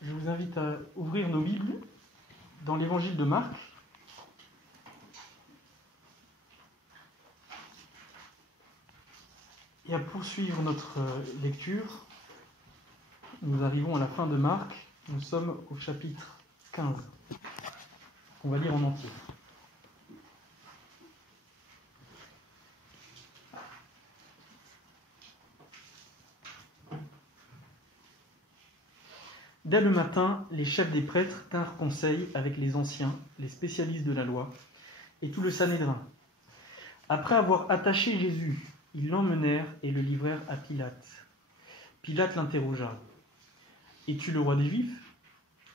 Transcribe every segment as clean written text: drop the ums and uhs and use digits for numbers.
Je vous invite à ouvrir nos Bibles dans l'évangile de Marc. Et à poursuivre notre lecture, nous arrivons à la fin de Marc. Nous sommes au chapitre 15, qu'on va lire en entier. Dès le matin, les chefs des prêtres tinrent conseil avec les anciens, les spécialistes de la loi, et tout le Sanhédrin. Après avoir attaché Jésus, ils l'emmenèrent et le livrèrent à Pilate. Pilate l'interrogea. « Es-tu le roi des Juifs ?»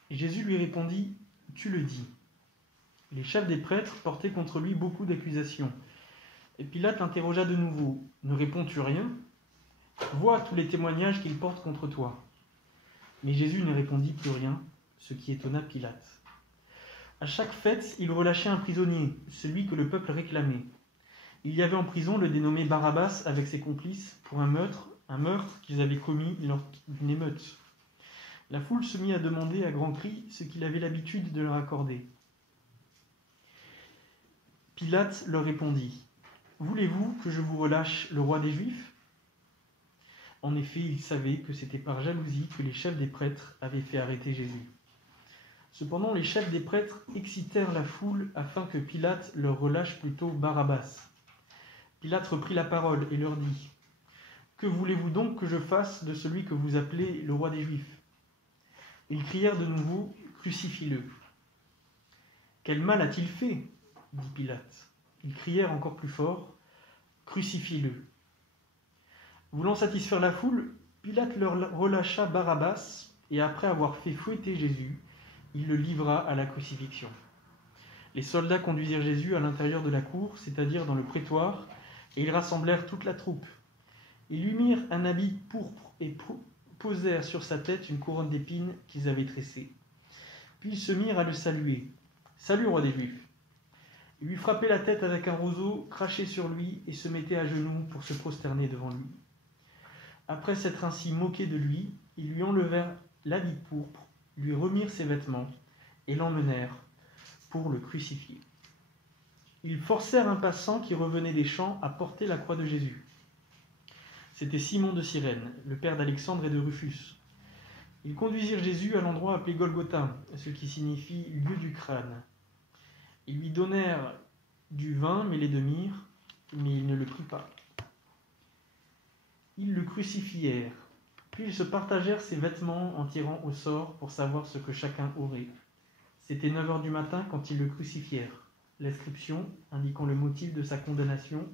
Et Jésus lui répondit, « Tu le dis. » Les chefs des prêtres portaient contre lui beaucoup d'accusations. Et Pilate l'interrogea de nouveau. « Ne réponds-tu rien ? Vois tous les témoignages qu'il porte contre toi. » Mais Jésus ne répondit plus rien, ce qui étonna Pilate. À chaque fête, il relâchait un prisonnier, celui que le peuple réclamait. Il y avait en prison le dénommé Barabbas avec ses complices pour un meurtre qu'ils avaient commis lors d'une émeute. La foule se mit à demander à grands cris ce qu'il avait l'habitude de leur accorder. Pilate leur répondit, « Voulez-vous que je vous relâche le roi des Juifs ?» En effet, il savait que c'était par jalousie que les chefs des prêtres avaient fait arrêter Jésus. Cependant, les chefs des prêtres excitèrent la foule afin que Pilate leur relâche plutôt Barabbas. Pilate reprit la parole et leur dit, « Que voulez-vous donc que je fasse de celui que vous appelez le roi des Juifs ?» Ils crièrent de nouveau, « Crucifie-le !» « Quel mal a-t-il fait ?» dit Pilate. Ils crièrent encore plus fort, « Crucifie-le !» Voulant satisfaire la foule, Pilate leur relâcha Barabbas, et après avoir fait fouetter Jésus, il le livra à la crucifixion. Les soldats conduisirent Jésus à l'intérieur de la cour, c'est-à-dire dans le prétoire, et ils rassemblèrent toute la troupe. Ils lui mirent un habit pourpre et posèrent sur sa tête une couronne d'épines qu'ils avaient tressée. Puis ils se mirent à le saluer. « Salut, roi des Juifs !» Ils lui frappaient la tête avec un roseau, crachaient sur lui et se mettaient à genoux pour se prosterner devant lui. Après s'être ainsi moqués de lui, ils lui enlevèrent l'habit pourpre, lui remirent ses vêtements et l'emmenèrent pour le crucifier. Ils forcèrent un passant qui revenait des champs à porter la croix de Jésus. C'était Simon de Cyrène, le père d'Alexandre et de Rufus. Ils conduisirent Jésus à l'endroit appelé Golgotha, ce qui signifie « lieu du crâne ». Ils lui donnèrent du vin mêlé de myrrhe, mais il ne le prit pas. Ils le crucifièrent, puis ils se partagèrent ses vêtements en tirant au sort pour savoir ce que chacun aurait. C'était 9h du matin quand ils le crucifièrent. L'inscription, indiquant le motif de sa condamnation,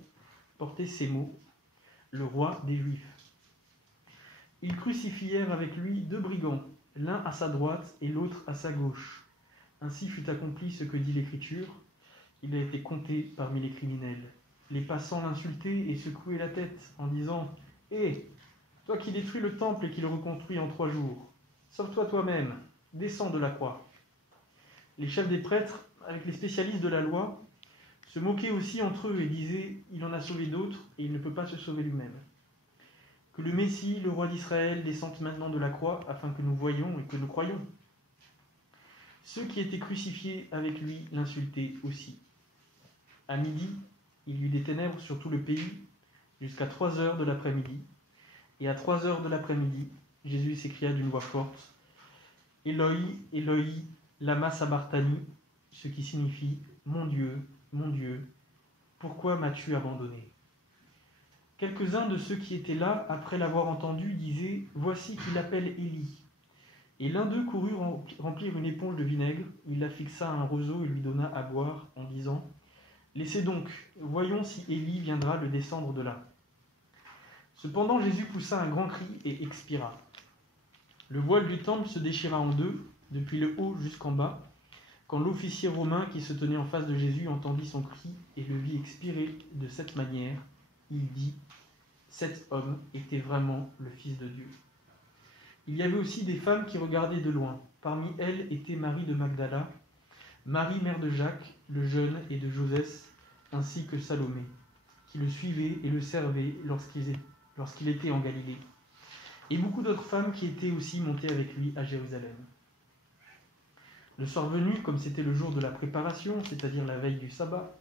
portait ces mots, « Le roi des Juifs ». Ils crucifièrent avec lui 2 brigands, l'un à sa droite et l'autre à sa gauche. Ainsi fut accompli ce que dit l'Écriture, il a été compté parmi les criminels. Les passants l'insultaient et secouaient la tête en disant « Hé, toi qui détruis le temple et qui le reconstruis en 3 jours, sauve-toi toi-même, descends de la croix. » Les chefs des prêtres, avec les spécialistes de la loi, se moquaient aussi entre eux et disaient « Il en a sauvé d'autres et il ne peut pas se sauver lui-même. » Que le Messie, le roi d'Israël, descende maintenant de la croix afin que nous voyions et que nous croyions. Ceux qui étaient crucifiés avec lui l'insultaient aussi. À midi, il y eut des ténèbres sur tout le pays, jusqu'à 3h de l'après-midi. Et à 3h de l'après-midi, Jésus s'écria d'une voix forte, « Eloi, Eloi, lama sabachthani », ce qui signifie « Mon Dieu, pourquoi m'as-tu abandonné ?» Quelques-uns de ceux qui étaient là, après l'avoir entendu, disaient « Voici qu'il appelle Élie ». Et l'un d'eux courut remplir une éponge de vinaigre, il la fixa à un roseau et lui donna à boire, en disant « Laissez donc, voyons si Élie viendra le descendre de là. » Cependant Jésus poussa un grand cri et expira. Le voile du temple se déchira en 2, depuis le haut jusqu'en bas. Quand l'officier romain qui se tenait en face de Jésus entendit son cri et le vit expirer de cette manière, il dit « Cet homme était vraiment le Fils de Dieu. » Il y avait aussi des femmes qui regardaient de loin. Parmi elles était Marie de Magdala, Marie mère de Jacques, le jeune, et de Josès, ainsi que Salomé, qui le suivaient et le servaient lorsqu'il était en Galilée. Et beaucoup d'autres femmes qui étaient aussi montées avec lui à Jérusalem. Le soir venu, comme c'était le jour de la préparation, c'est-à-dire la veille du sabbat,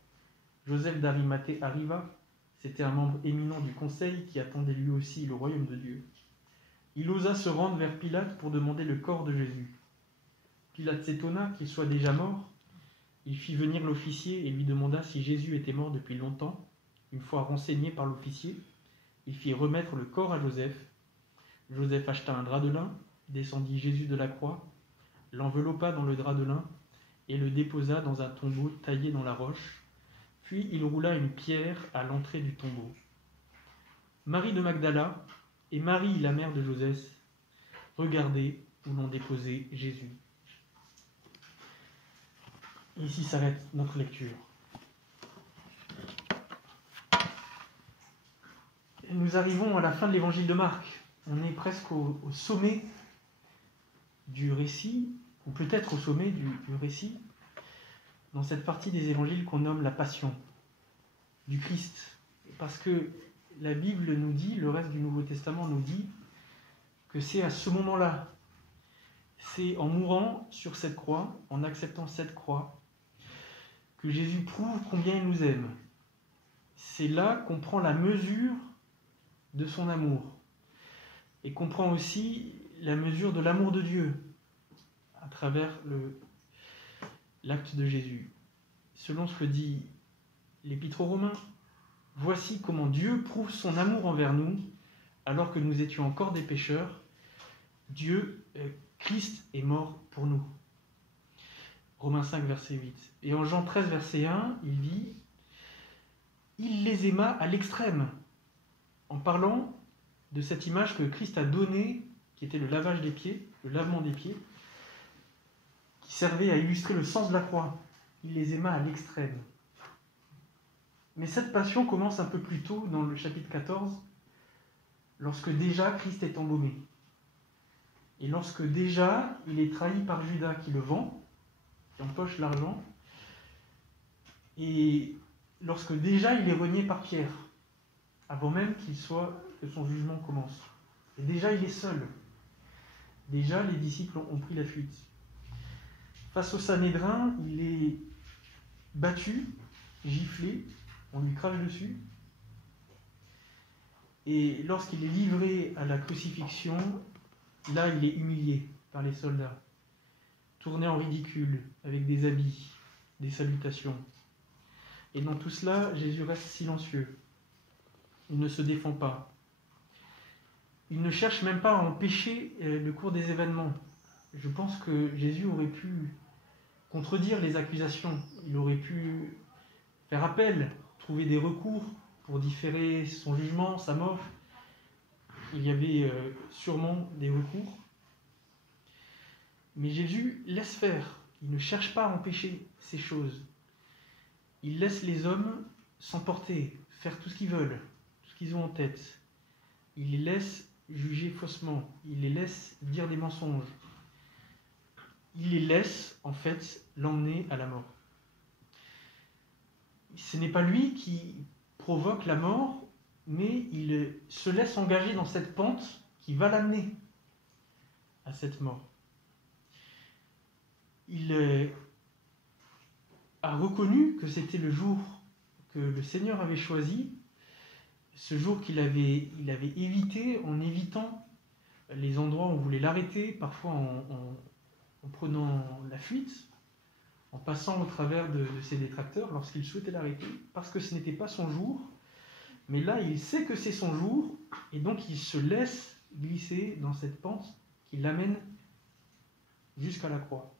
Joseph d'Arimathée arriva. C'était un membre éminent du conseil qui attendait lui aussi le royaume de Dieu. Il osa se rendre vers Pilate pour demander le corps de Jésus. Pilate s'étonna qu'il soit déjà mort. Il fit venir l'officier et lui demanda si Jésus était mort depuis longtemps. Une fois renseigné par l'officier, il fit remettre le corps à Joseph. Joseph acheta un drap de lin, descendit Jésus de la croix, l'enveloppa dans le drap de lin et le déposa dans un tombeau taillé dans la roche. Puis il roula une pierre à l'entrée du tombeau. Marie de Magdala et Marie, la mère de Joseph, regardaient où l'on déposait Jésus. Ici s'arrête notre lecture. Nous arrivons à la fin de l'évangile de Marc. On est presque au sommet du récit, ou peut-être au sommet du récit, dans cette partie des évangiles qu'on nomme la passion du Christ. Parce que la Bible nous dit, le reste du Nouveau Testament nous dit, que c'est à ce moment-là, c'est en mourant sur cette croix, en acceptant cette croix, que Jésus prouve combien il nous aime. C'est là qu'on prend la mesure de son amour et qu'on prend aussi la mesure de l'amour de Dieu à travers l'acte de Jésus. Selon ce que dit l'Épître aux Romains, voici comment Dieu prouve son amour envers nous, alors que nous étions encore des pécheurs. Christ est mort pour nous. Romains 5, verset 8. Et en Jean 13, verset 1, il dit « Il les aima à l'extrême », en parlant de cette image que Christ a donnée, qui était le lavage des pieds, le lavement des pieds, qui servait à illustrer le sens de la croix. Il les aima à l'extrême. Mais cette passion commence un peu plus tôt, dans le chapitre 14, lorsque déjà Christ est embaumé. Et lorsque déjà il est trahi par Judas qui le vend, qui empoche l'argent, et lorsque déjà il est renié par Pierre, avant même que son jugement commence. Et déjà il est seul. Déjà les disciples ont pris la fuite. Face au Sanhédrin, il est battu, giflé, on lui crache dessus. Et lorsqu'il est livré à la crucifixion, là il est humilié par les soldats, tourné en ridicule, avec des habits, des salutations. Et dans tout cela, Jésus reste silencieux. Il ne se défend pas. Il ne cherche même pas à empêcher le cours des événements. Je pense que Jésus aurait pu contredire les accusations. Il aurait pu faire appel, trouver des recours pour différer son jugement, sa mort. Il y avait sûrement des recours. Mais Jésus laisse faire. Il ne cherche pas à empêcher ces choses. Il laisse les hommes s'emporter, faire tout ce qu'ils veulent, tout ce qu'ils ont en tête. Il les laisse juger faussement. Il les laisse dire des mensonges. Il les laisse, en fait, l'emmener à la mort. Ce n'est pas lui qui provoque la mort, mais il se laisse engager dans cette pente qui va l'amener à cette mort. Il a reconnu que c'était le jour que le Seigneur avait choisi, ce jour qu'il avait évité en évitant les endroits où on voulait l'arrêter, parfois en prenant la fuite, en passant au travers de ses détracteurs lorsqu'il souhaitait l'arrêter, parce que ce n'était pas son jour. Mais là, il sait que c'est son jour, et donc il se laisse glisser dans cette pente qui l'amène jusqu'à la croix.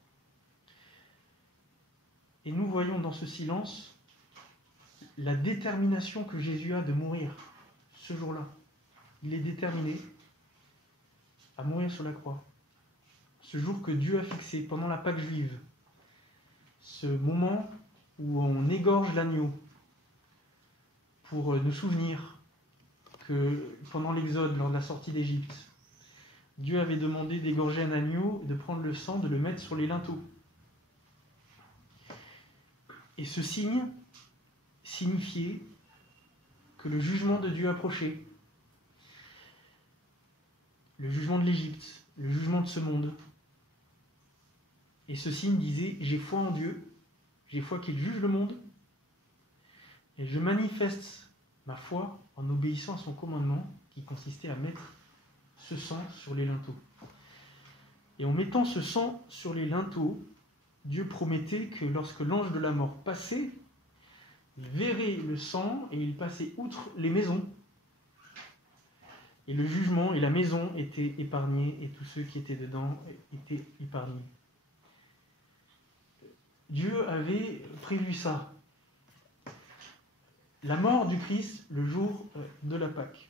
Et nous voyons dans ce silence la détermination que Jésus a de mourir ce jour-là. Il est déterminé à mourir sur la croix. Ce jour que Dieu a fixé pendant la Pâque juive, ce moment où on égorge l'agneau pour nous souvenir que pendant l'Exode, lors de la sortie d'Égypte, Dieu avait demandé d'égorger un agneau, de prendre le sang, de le mettre sur les linteaux. Et ce signe signifiait que le jugement de Dieu approchait. Le jugement de l'Égypte, le jugement de ce monde. Et ce signe disait « J'ai foi en Dieu, j'ai foi qu'il juge le monde, et je manifeste ma foi en obéissant à son commandement qui consistait à mettre ce sang sur les linteaux. » Et en mettant ce sang sur les linteaux, Dieu promettait que lorsque l'ange de la mort passait, il verrait le sang et il passait outre les maisons. Et le jugement et la maison étaient épargnés et tous ceux qui étaient dedans étaient épargnés. Dieu avait prévu ça. La mort du Christ le jour de la Pâque.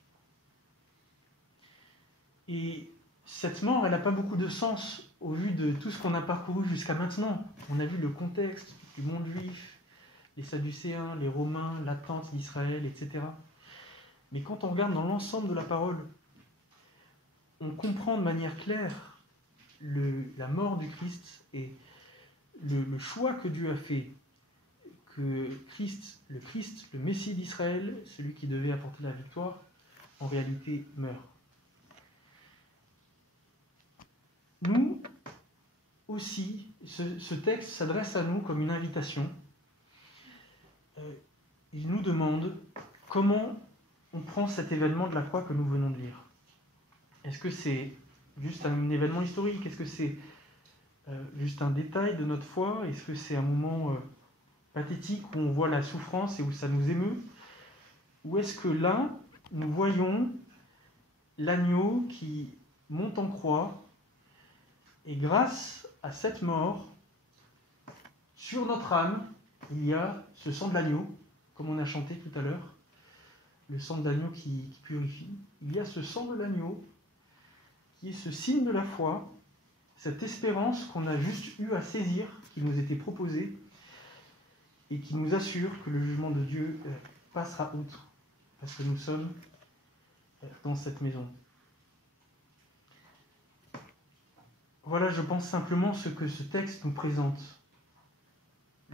Et cette mort, elle n'a pas beaucoup de sens au vu de tout ce qu'on a parcouru jusqu'à maintenant. On a vu le contexte du monde juif, les Sadducéens, les Romains, l'attente d'Israël, etc. Mais quand on regarde dans l'ensemble de la parole, on comprend de manière claire la mort du Christ et le choix que Dieu a fait, que le Christ, le Messie d'Israël, celui qui devait apporter la victoire, en réalité meurt. Nous aussi, ce texte s'adresse à nous comme une invitation. Il nous demande comment on prend cet événement de la croix que nous venons de lire. Est-ce que c'est juste un événement historique? Est-ce que c'est juste un détail de notre foi? Est-ce que c'est un moment pathétique où on voit la souffrance et où ça nous émeut? Ou est-ce que là, nous voyons l'agneau qui monte en croix et grâce à cette mort, sur notre âme, il y a ce sang de l'agneau, comme on a chanté tout à l'heure, le sang de l'agneau qui purifie. Il y a ce sang de l'agneau qui est ce signe de la foi, cette espérance qu'on a juste eu à saisir, qui nous était proposée, et qui nous assure que le jugement de Dieu passera outre, parce que nous sommes dans cette maison. Voilà, je pense simplement ce que ce texte nous présente.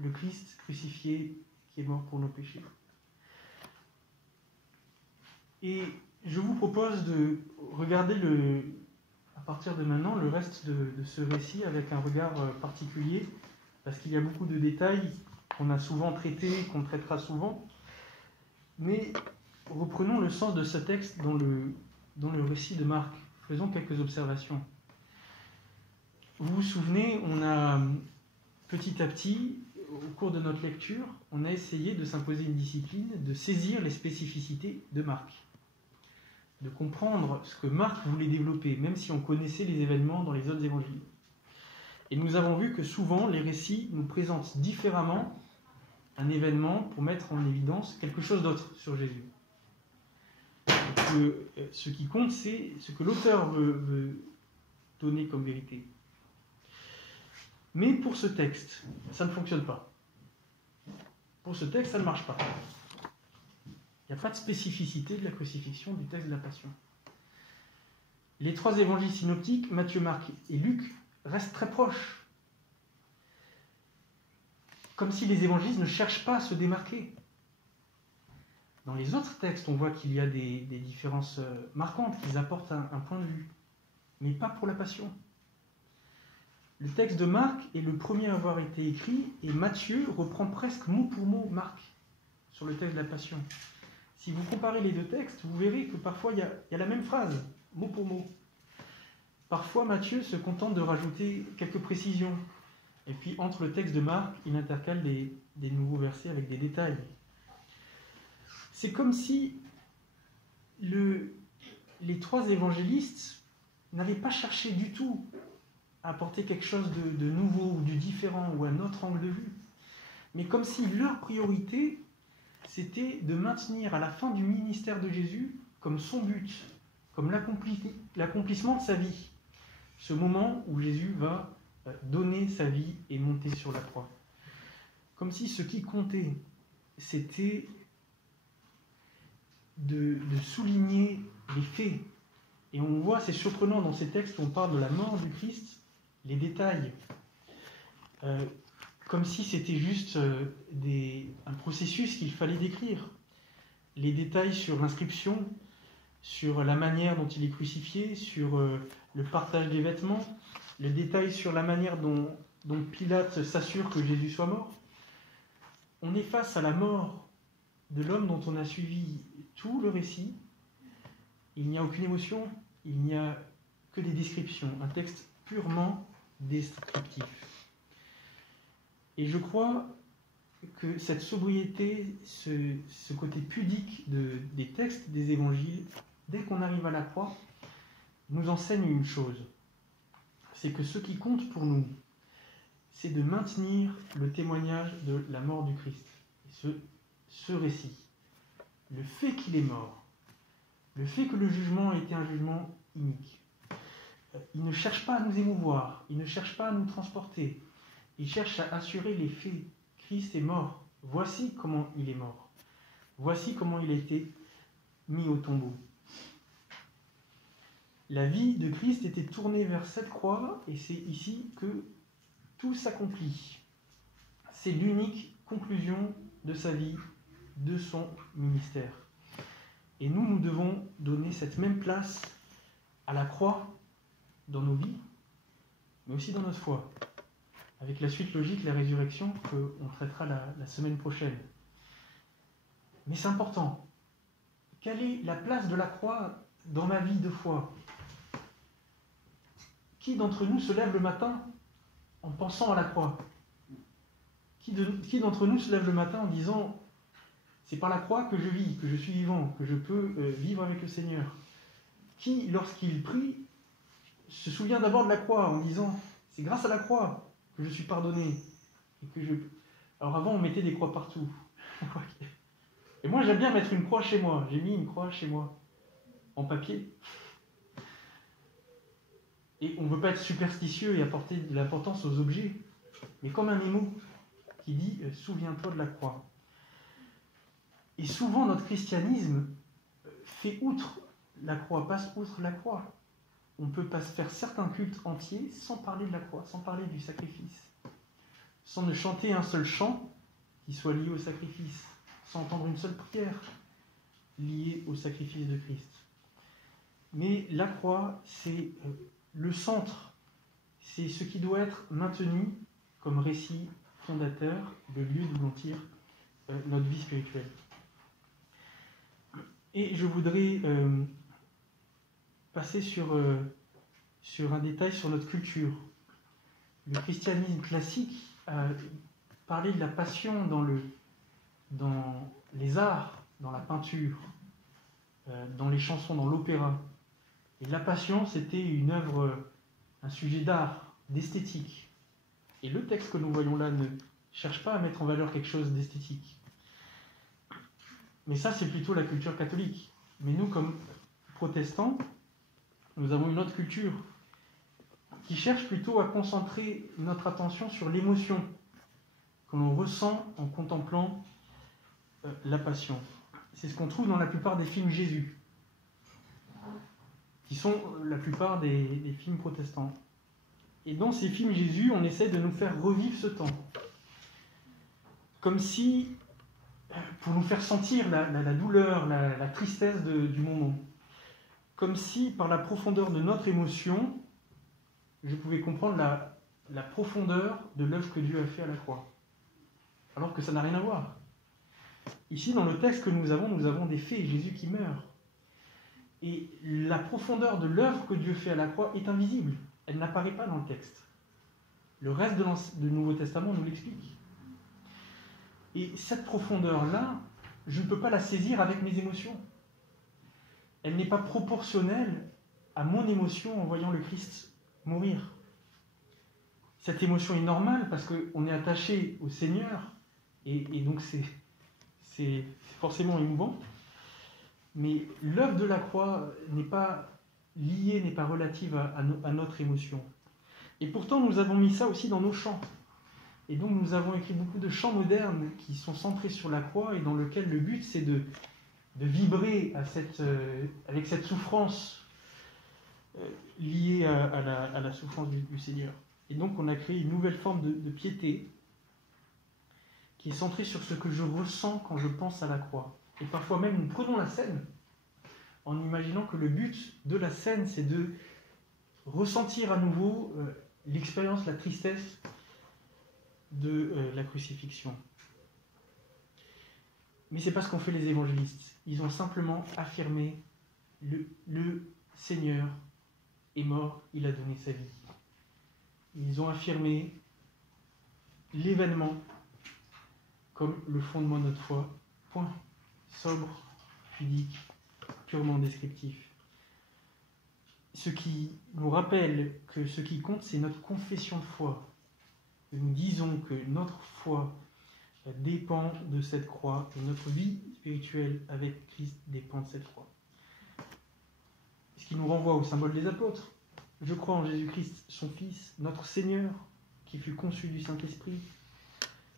Le Christ crucifié qui est mort pour nos péchés. Et je vous propose de regarder à partir de maintenant le reste de ce récit avec un regard particulier, parce qu'il y a beaucoup de détails qu'on a souvent traités, qu'on traitera souvent. Mais reprenons le sens de ce texte dans le récit de Marc. Faisons quelques observations. Vous vous souvenez, on a petit à petit, au cours de notre lecture, on a essayé de s'imposer une discipline, de saisir les spécificités de Marc, de comprendre ce que Marc voulait développer, même si on connaissait les événements dans les autres évangiles. Et nous avons vu que souvent, les récits nous présentent différemment un événement pour mettre en évidence quelque chose d'autre sur Jésus. Ce qui compte, c'est ce que l'auteur veut donner comme vérité. Mais pour ce texte, ça ne fonctionne pas. Pour ce texte, ça ne marche pas. Il n'y a pas de spécificité de la crucifixion du texte de la Passion. Les trois évangiles synoptiques, Matthieu, Marc et Luc, restent très proches. Comme si les évangélistes ne cherchent pas à se démarquer. Dans les autres textes, on voit qu'il y a des différences marquantes, qu'ils apportent un point de vue. Mais pas pour la Passion. Le texte de Marc est le premier à avoir été écrit, et Matthieu reprend presque mot pour mot Marc sur le texte de la Passion. Si vous comparez les deux textes, vous verrez que parfois il y a la même phrase, mot pour mot. Parfois Matthieu se contente de rajouter quelques précisions, et puis entre le texte de Marc, il intercale des nouveaux versets avec des détails. C'est comme si les trois évangélistes n'avaient pas cherché du tout à apporter quelque chose de nouveau ou de différent ou un autre angle de vue. Mais comme si leur priorité, c'était de maintenir à la fin du ministère de Jésus comme son but, comme l'accomplissement de sa vie. Ce moment où Jésus va donner sa vie et monter sur la croix. Comme si ce qui comptait, c'était de souligner les faits. Et on voit, c'est surprenant dans ces textes où on parle de la mort du Christ, les détails, comme si c'était juste un processus qu'il fallait décrire. Les détails sur l'inscription, sur la manière dont il est crucifié, sur le partage des vêtements, les détails sur la manière dont donc Pilate s'assure que Jésus soit mort. On est face à la mort de l'homme dont on a suivi tout le récit. Il n'y a aucune émotion, il n'y a que des descriptions, un texte purement descriptif. Et je crois que cette sobriété, ce côté pudique des textes des évangiles, dès qu'on arrive à la croix, nous enseigne une chose. C'est que ce qui compte pour nous, c'est de maintenir le témoignage de la mort du Christ. Et ce récit, le fait qu'il est mort, le fait que le jugement a été un jugement inique, il ne cherche pas à nous émouvoir, il ne cherche pas à nous transporter, il cherche à assurer les faits. Christ est mort. Voici comment il est mort. Voici comment il a été mis au tombeau. La vie de Christ était tournée vers cette croix et c'est ici que tout s'accomplit. C'est l'unique conclusion de sa vie, de son ministère. Et nous devons donner cette même place à la croix dans nos vies, mais aussi dans notre foi. Avec la suite logique, la résurrection, qu'on traitera la semaine prochaine. Mais c'est important. Quelle est la place de la croix dans ma vie de foi? Qui d'entre nous se lève le matin en pensant à la croix? Qui d'entre nous se lève le matin en disant « C'est par la croix que je vis, que je suis vivant, que je peux vivre avec le Seigneur » Qui, lorsqu'il prie, se souvient d'abord de la croix en disant « C'est grâce à la croix que je suis pardonné. » Alors avant, on mettait des croix partout. Et moi, j'aime bien mettre une croix chez moi. J'ai mis une croix chez moi, en papier. Et on ne veut pas être superstitieux et apporter de l'importance aux objets, mais comme un mémo qui dit « Souviens-toi de la croix ». Et souvent, notre christianisme fait outre la croix, passe outre la croix. On peut pas faire certains cultes entiers sans parler de la croix, sans parler du sacrifice, sans ne chanter un seul chant qui soit lié au sacrifice, sans entendre une seule prière liée au sacrifice de Christ. Mais la croix, c'est le centre, c'est ce qui doit être maintenu comme récit fondateur, le lieu d'où l'on tire notre vie spirituelle. Et je voudrais passer sur un détail sur notre culture. Le christianisme classique a parlé de la passion dans les arts, dans la peinture, dans les chansons, dans l'opéra. Et la passion, c'était une œuvre, un sujet d'art, d'esthétique. Et le texte que nous voyons là ne cherche pas à mettre en valeur quelque chose d'esthétique. Mais ça, c'est plutôt la culture catholique. Mais nous, comme protestants, nous avons une autre culture qui cherche plutôt à concentrer notre attention sur l'émotion que l'on ressent en contemplant la passion. C'est ce qu'on trouve dans la plupart des films Jésus, qui sont la plupart des films protestants. Et dans ces films Jésus, on essaie de nous faire revivre ce temps. Comme si, pour nous faire sentir la douleur, la tristesse du moment. Comme si, par la profondeur de notre émotion, je pouvais comprendre la profondeur de l'œuvre que Dieu a fait à la croix. Alors que ça n'a rien à voir. Ici, dans le texte que nous avons des faits, Jésus qui meurt. Et la profondeur de l'œuvre que Dieu fait à la croix est invisible. Elle n'apparaît pas dans le texte. Le reste du Nouveau Testament nous l'explique. Et cette profondeur-là, je ne peux pas la saisir avec mes émotions. Elle n'est pas proportionnelle à mon émotion en voyant le Christ mourir. Cette émotion est normale parce qu'on est attaché au Seigneur et donc c'est forcément émouvant. Mais l'œuvre de la croix n'est pas liée, n'est pas relative à notre émotion. Et pourtant, nous avons mis ça aussi dans nos chants. Et donc, nous avons écrit beaucoup de chants modernes qui sont centrés sur la croix et dans lesquels le but, c'est de vibrer avec cette souffrance liée à la souffrance du Seigneur. Et donc, on a créé une nouvelle forme de piété qui est centrée sur ce que je ressens quand je pense à la croix. Et parfois même, nous prenons la scène en imaginant que le but de la scène, c'est de ressentir à nouveau l'expérience, la tristesse de la crucifixion. Mais c'est pas ce qu'ont fait les évangélistes. Ils ont simplement affirmé le Seigneur est mort, il a donné sa vie. Ils ont affirmé l'événement comme le fondement de notre foi. Point. Sobre, pudique, purement descriptif. Ce qui nous rappelle que ce qui compte, c'est notre confession de foi. Nous disons que notre foi dépend de cette croix et notre vie spirituelle avec Christ dépend de cette croix. Ce qui nous renvoie au symbole des apôtres. Je crois en Jésus-Christ, son Fils, notre Seigneur, qui fut conçu du Saint-Esprit,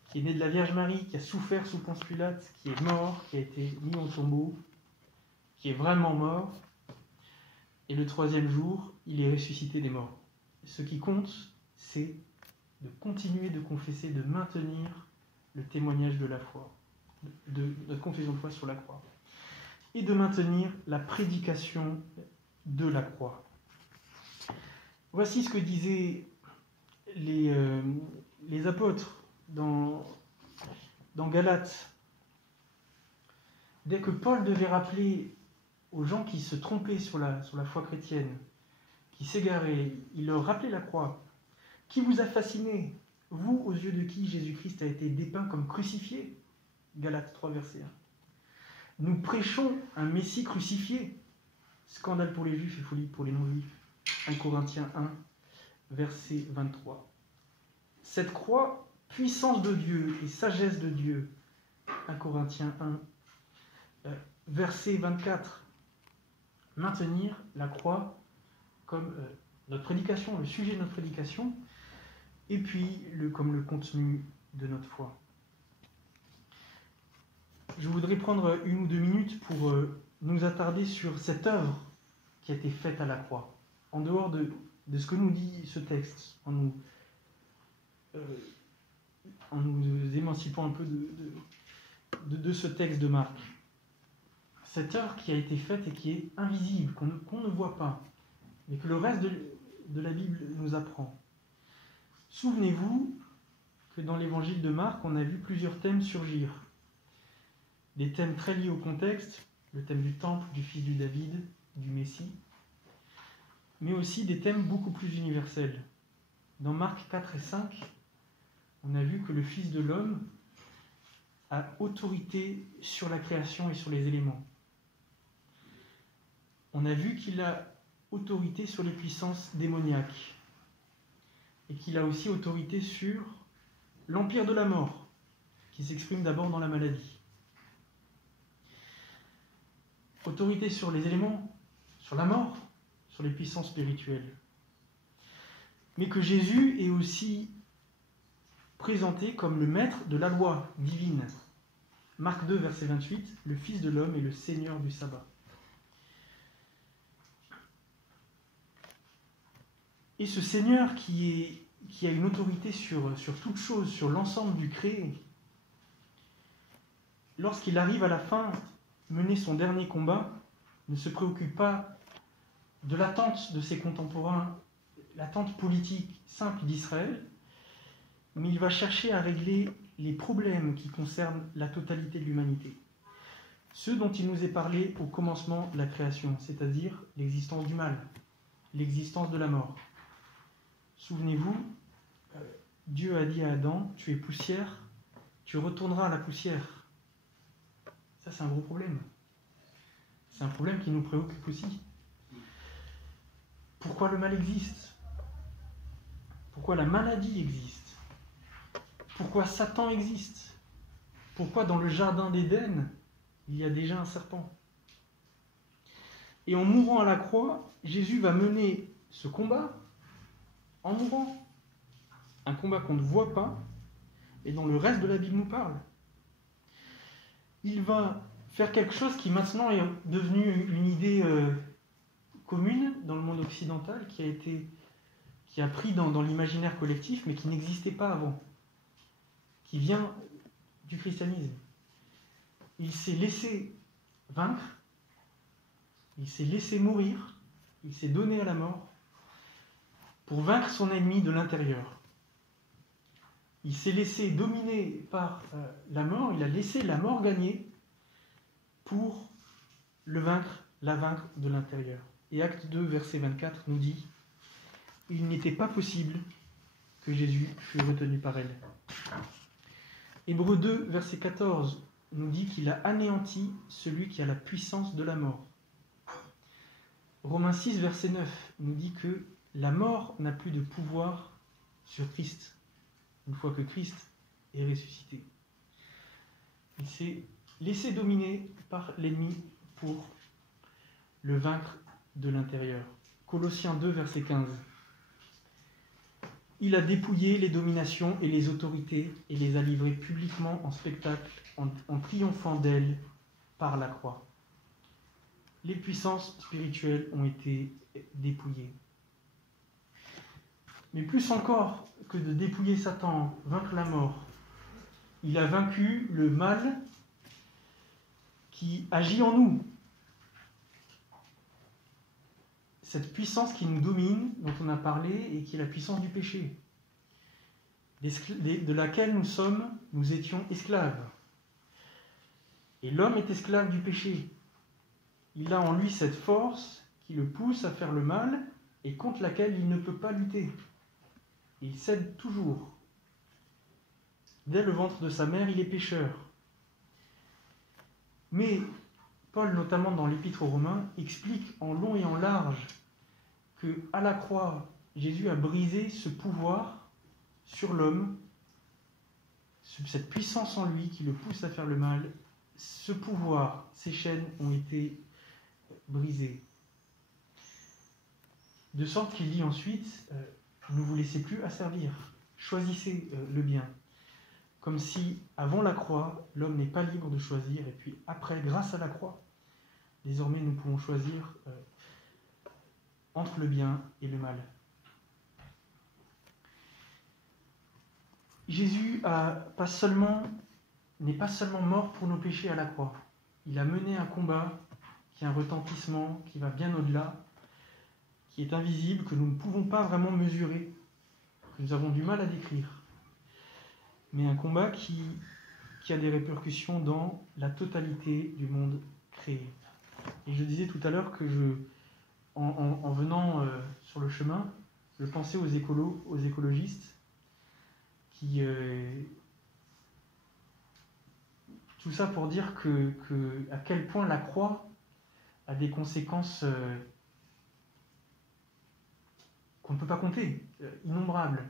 qui est né de la Vierge Marie, qui a souffert sous Ponce Pilate, qui est mort, qui a été mis au tombeau, qui est vraiment mort, et le troisième jour, il est ressuscité des morts. Ce qui compte, c'est de continuer de confesser, de maintenir le témoignage de la foi, de notre confession de foi sur la croix, et de maintenir la prédication de la croix. Voici ce que disaient les apôtres dans Galates. Dès que Paul devait rappeler aux gens qui se trompaient sur la foi chrétienne, qui s'égaraient, il leur rappelait la croix. Qui vous a fasciné, vous, aux yeux de qui Jésus-Christ a été dépeint comme crucifié? Galates 3, verset 1. Nous prêchons un Messie crucifié. Scandale pour les Juifs et folie pour les non-Juifs. 1 Corinthiens 1, verset 23. Cette croix, puissance de Dieu et sagesse de Dieu. 1 Corinthiens 1, verset 24. Maintenir la croix comme notre prédication, le sujet de notre prédication, et puis comme le contenu de notre foi. Je voudrais prendre 1 ou 2 minutes pour nous attarder sur cette œuvre qui a été faite à la croix, en dehors de ce que nous dit ce texte, en nous émancipant un peu de ce texte de Marc. Cette œuvre qui a été faite et qui est invisible, qu'on ne voit pas, mais que le reste de la Bible nous apprend. Souvenez-vous que dans l'évangile de Marc, on a vu plusieurs thèmes surgir. Des thèmes très liés au contexte, le thème du temple, du fils du David, du Messie, mais aussi des thèmes beaucoup plus universels. Dans Marc 4 et 5, on a vu que le Fils de l'homme a autorité sur la création et sur les éléments. On a vu qu'il a autorité sur les puissances démoniaques et qu'il a aussi autorité sur l'empire de la mort, qui s'exprime d'abord dans la maladie. Autorité sur les éléments, sur la mort, sur les puissances spirituelles. Mais que Jésus est aussi présenté comme le maître de la loi divine. Marc 2, verset 28, le Fils de l'homme est le Seigneur du sabbat. Et ce Seigneur qui a une autorité sur toute chose, sur l'ensemble du créé, lorsqu'il arrive à la fin, mener son dernier combat, ne se préoccupe pas de l'attente de ses contemporains, l'attente politique simple d'Israël, mais il va chercher à régler les problèmes qui concernent la totalité de l'humanité. Ceux dont il nous est parlé au commencement de la création, c'est-à-dire l'existence du mal, l'existence de la mort. Souvenez-vous, Dieu a dit à Adam, tu es poussière, tu retourneras à la poussière. Ça, c'est un gros problème. C'est un problème qui nous préoccupe aussi. Pourquoi le mal existe? Pourquoi la maladie existe? Pourquoi Satan existe? Pourquoi dans le jardin d'Éden, il y a déjà un serpent? Et en mourant à la croix, Jésus va mener ce combat en mourant. Un combat qu'on ne voit pas et dont le reste de la Bible nous parle. Il va faire quelque chose qui maintenant est devenu une idée commune dans le monde occidental, qui a pris dans l'imaginaire collectif, mais qui n'existait pas avant, qui vient du christianisme. Il s'est laissé vaincre, il s'est laissé mourir, il s'est donné à la mort pour vaincre son ennemi de l'intérieur. Il s'est laissé dominer par la mort, il a laissé la mort gagner pour la vaincre de l'intérieur. Et Acte 2, verset 24 nous dit « Il n'était pas possible que Jésus fût retenu par elle. » Hébreux 2, verset 14 nous dit qu'il a anéanti celui qui a la puissance de la mort. Romains 6, verset 9 nous dit que la mort n'a plus de pouvoir sur Christ, une fois que Christ est ressuscité. Il s'est laissé dominer par l'ennemi pour le vaincre de l'intérieur. Colossiens 2, verset 15. Il a dépouillé les dominations et les autorités et les a livrées publiquement en spectacle en triomphant d'elles par la croix. Les puissances spirituelles ont été dépouillées. Mais plus encore que de dépouiller Satan, vaincre la mort, il a vaincu le mal qui agit en nous. Cette puissance qui nous domine, dont on a parlé, et qui est la puissance du péché, de laquelle nous étions esclaves. Et l'homme est esclave du péché. Il a en lui cette force qui le pousse à faire le mal et contre laquelle il ne peut pas lutter. Et il cède toujours. Dès le ventre de sa mère, il est pécheur. Mais Paul, notamment dans l'Épître aux Romains, explique en long et en large qu'à la croix, Jésus a brisé ce pouvoir sur l'homme, cette puissance en lui qui le pousse à faire le mal. Ce pouvoir, ces chaînes ont été brisées. De sorte qu'il dit ensuite, ne vous laissez plus asservir, choisissez le bien. Comme si, avant la croix, l'homme n'est pas libre de choisir, et puis après, grâce à la croix, désormais nous pouvons choisir entre le bien et le mal. Jésus n'est pas seulement mort pour nos péchés à la croix. Il a mené un combat qui a un retentissement, qui va bien au-delà, qui est invisible, que nous ne pouvons pas vraiment mesurer, que nous avons du mal à décrire. Mais un combat qui a des répercussions dans la totalité du monde créé. Et je disais tout à l'heure que en venant sur le chemin, je pensais aux écologistes, qui... tout ça pour dire à quel point la croix a des conséquences qu'on ne peut pas compter, innombrables.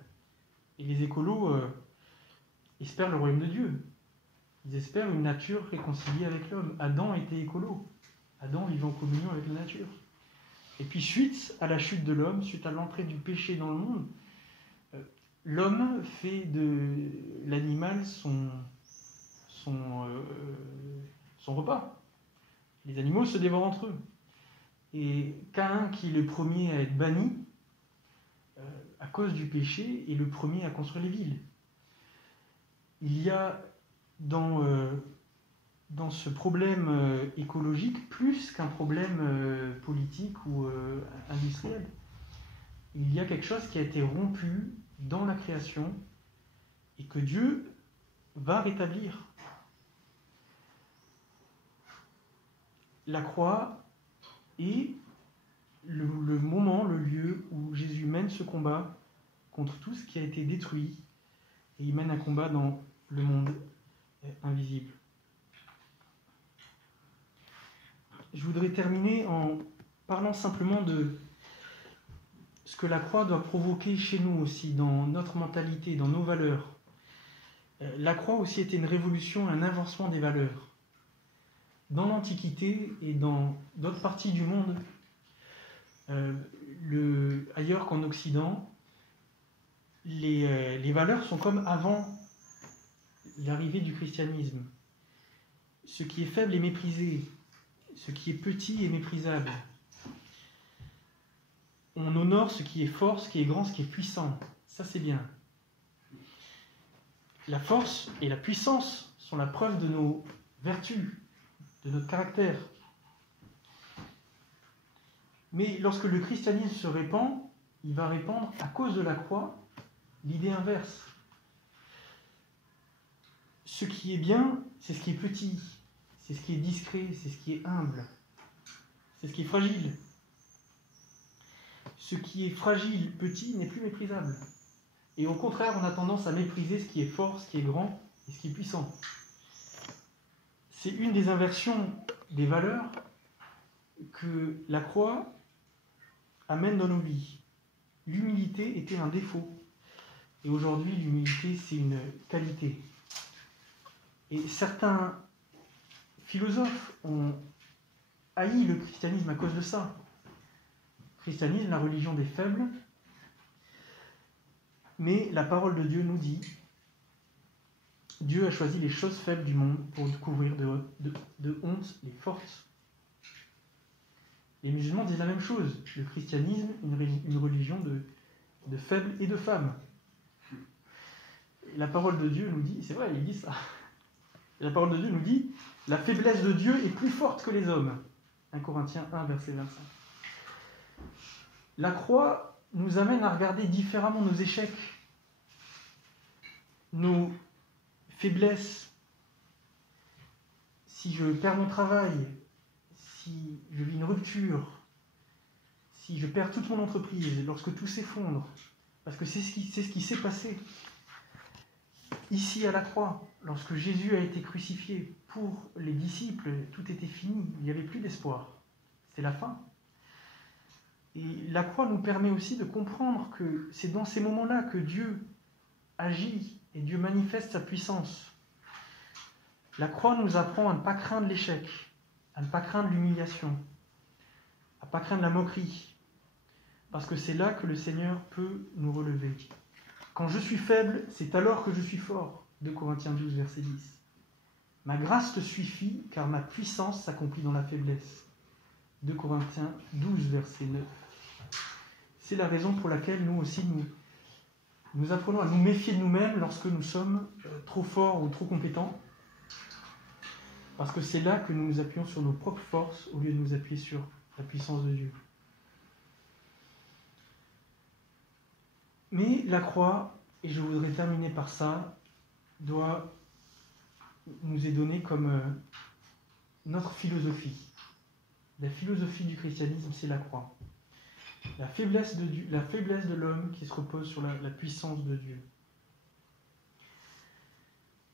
Et les écolos espèrent le royaume de Dieu. Ils espèrent une nature réconciliée avec l'homme. Adam était écolo. Adam vivait en communion avec la nature. Et puis suite à la chute de l'homme, suite à l'entrée du péché dans le monde, l'homme fait de l'animal son repas. Les animaux se dévorent entre eux. Et Caïn, qui est le premier à être banni, à cause du péché, est le premier à construire les villes. Il y a dans ce problème écologique plus qu'un problème politique ou industriel. Il y a quelque chose qui a été rompu dans la création et que Dieu va rétablir. La croix est le moment, le lieu où Jésus mène ce combat contre tout ce qui a été détruit, et il mène un combat dans le monde invisible. Je voudrais terminer en parlant simplement de ce que la croix doit provoquer chez nous aussi, dans notre mentalité, dans nos valeurs. La croix aussi était une révolution, un avancement des valeurs. Dans l'Antiquité et dans d'autres parties du monde, ailleurs qu'en Occident, les valeurs sont comme avant l'arrivée du christianisme. Ce qui est faible est méprisé, ce qui est petit est méprisable. On honore ce qui est fort, ce qui est grand, ce qui est puissant. Ça, c'est bien. La force et la puissance sont la preuve de nos vertus, de notre caractère. Mais lorsque le christianisme se répand, il va répandre, à cause de la croix, l'idée inverse. ce qui est bien, c'est ce qui est petit, c'est ce qui est discret, c'est ce qui est humble, c'est ce qui est fragile. Ce qui est fragile, petit, n'est plus méprisable. Et au contraire, on a tendance à mépriser ce qui est fort, ce qui est grand et ce qui est puissant. C'est une des inversions des valeurs que la croix amène dans nos vies. L'humilité était un défaut. Et aujourd'hui, l'humilité, c'est une qualité. Et certains philosophes ont haï le christianisme à cause de ça. Le christianisme, la religion des faibles. Mais la parole de Dieu nous dit, Dieu a choisi les choses faibles du monde pour couvrir de honte les fortes. Les musulmans disent la même chose. Le christianisme, une religion de faibles et de femmes. La parole de Dieu nous dit, c'est vrai, il dit ça. La parole de Dieu nous dit, la faiblesse de Dieu est plus forte que les hommes. 1 Corinthiens 1, verset 25. La croix nous amène à regarder différemment nos échecs, nos faiblesses. Si je perds mon travail, si je vis une rupture, si je perds toute mon entreprise, lorsque tout s'effondre, parce que c'est ce qui s'est passé ici à la croix, lorsque Jésus a été crucifié pour les disciples, tout était fini, il n'y avait plus d'espoir, c'était la fin. Et la croix nous permet aussi de comprendre que c'est dans ces moments-là que Dieu agit et Dieu manifeste sa puissance. La croix nous apprend à ne pas craindre l'échec, à ne pas craindre l'humiliation, à ne pas craindre la moquerie, parce que c'est là que le Seigneur peut nous relever. Quand je suis faible, c'est alors que je suis fort. 2 Corinthiens 12, verset 10. Ma grâce te suffit, car ma puissance s'accomplit dans la faiblesse. 2 Corinthiens 12, verset 9. C'est la raison pour laquelle nous aussi, nous apprenons à nous méfier de nous-mêmes lorsque nous sommes trop forts ou trop compétents. Parce que c'est là que nous nous appuyons sur nos propres forces au lieu de nous appuyer sur la puissance de Dieu. Mais la croix, et je voudrais terminer par ça, nous est donnée comme notre philosophie. La philosophie du christianisme, c'est la croix. La faiblesse de l'homme qui se repose sur la puissance de Dieu.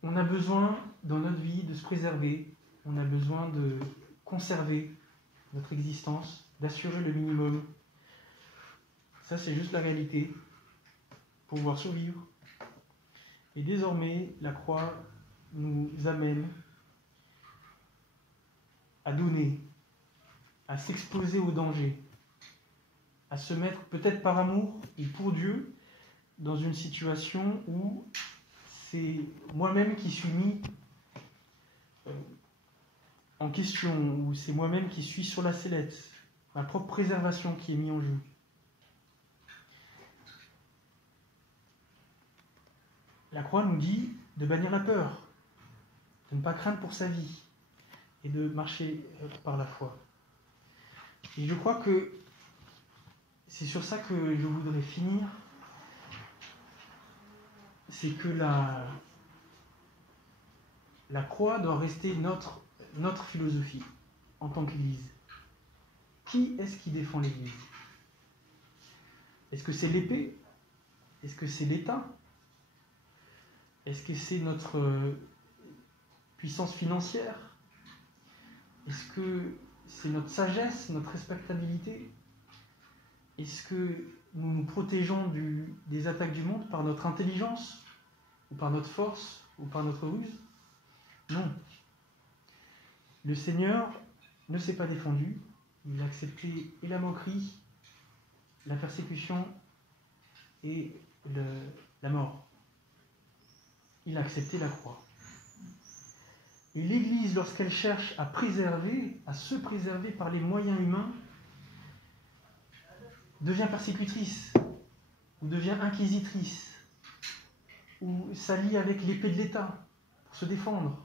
On a besoin, dans notre vie, de se préserver. On a besoin de conserver notre existence, d'assurer le minimum. Ça, c'est juste la réalité. Pour pouvoir survivre. Et désormais, la croix nous amène à donner, à s'exposer au danger, à se mettre, peut-être par amour et pour Dieu, dans une situation où c'est moi-même qui suis mis en question, où c'est moi-même qui suis sur la sellette, ma propre préservation qui est mise en jeu. La croix nous dit de bannir la peur, de ne pas craindre pour sa vie et de marcher par la foi. Et je crois que c'est sur ça que je voudrais finir. C'est que la croix doit rester notre philosophie en tant qu'Église. Qui est-ce qui défend l'Église? Est-ce que c'est l'épée? Est-ce que c'est l'État? Est-ce que c'est notre puissance financière? Est-ce que c'est notre sagesse, notre respectabilité? Est-ce que nous nous protégeons des attaques du monde par notre intelligence? Ou par notre force? Ou par notre ruse? Non. Le Seigneur ne s'est pas défendu. Il a accepté et la moquerie, la persécution et la mort. Il a accepté la croix. Et l'Église, lorsqu'elle cherche à se préserver par les moyens humains, devient persécutrice, ou devient inquisitrice, ou s'allie avec l'épée de l'État pour se défendre.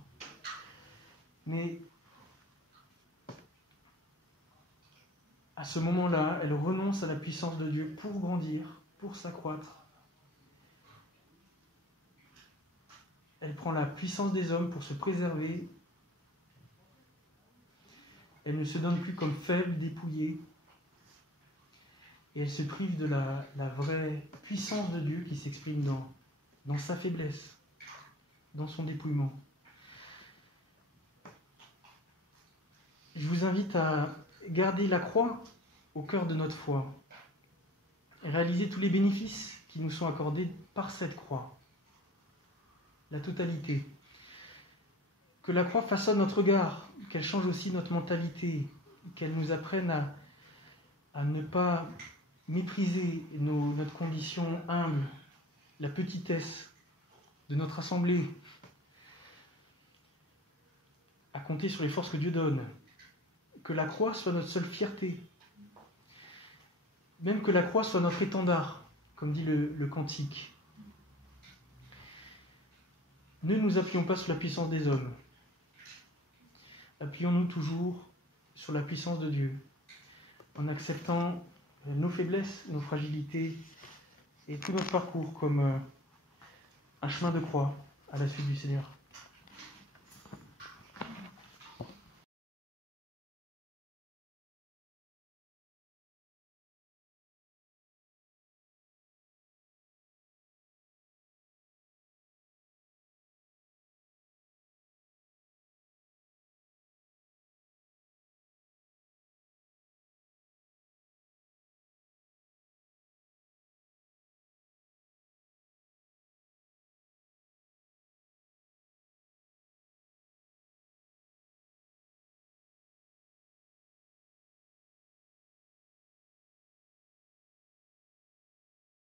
Mais à ce moment-là, elle renonce à la puissance de Dieu pour grandir, pour s'accroître. Elle prend la puissance des hommes pour se préserver. Elle ne se donne plus comme faible, dépouillée. Et elle se prive de la vraie puissance de Dieu qui s'exprime dans sa faiblesse, dans son dépouillement. Je vous invite à garder la croix au cœur de notre foi et réaliser tous les bénéfices qui nous sont accordés par cette croix. La totalité. Que la croix façonne notre regard, qu'elle change aussi notre mentalité, qu'elle nous apprenne à ne pas mépriser notre condition humble, la petitesse de notre assemblée, à compter sur les forces que Dieu donne. Que la croix soit notre seule fierté, même que la croix soit notre étendard, comme dit le cantique. Ne nous appuyons pas sur la puissance des hommes. Appuyons-nous toujours sur la puissance de Dieu, en acceptant nos faiblesses, nos fragilités et tout notre parcours comme un chemin de croix à la suite du Seigneur.